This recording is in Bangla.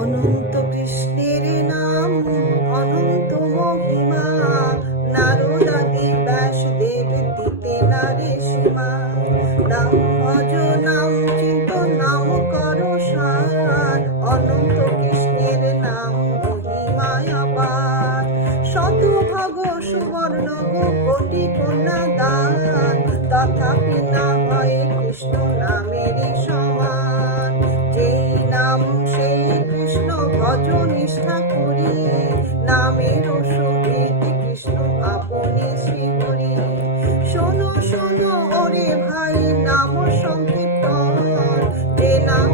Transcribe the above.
অনন্ত কৃষ্ণের নাম অনন্ত মহিমা, নারদাদি ব্যাসদেব দিতে নারে সীমা। নাম ভজ নাম চিন্ত নাম করো সার, অনন্ত কৃষ্ণের নাম মহিমায় অপার। শতভাগ সুবর্ণ গো কোটি কন্যা দান, তথাপি না হয় কৃষ্ণ নামেরই সমান। যেই নাম সেই কৃষ্ণ ভজ নিষ্ঠা করি, নামের সহিত কৃষ্ণ আপনি শ্রী হরি। শোনো শোনো ওরে ভাই নাম সংকীর্তন, যে নাম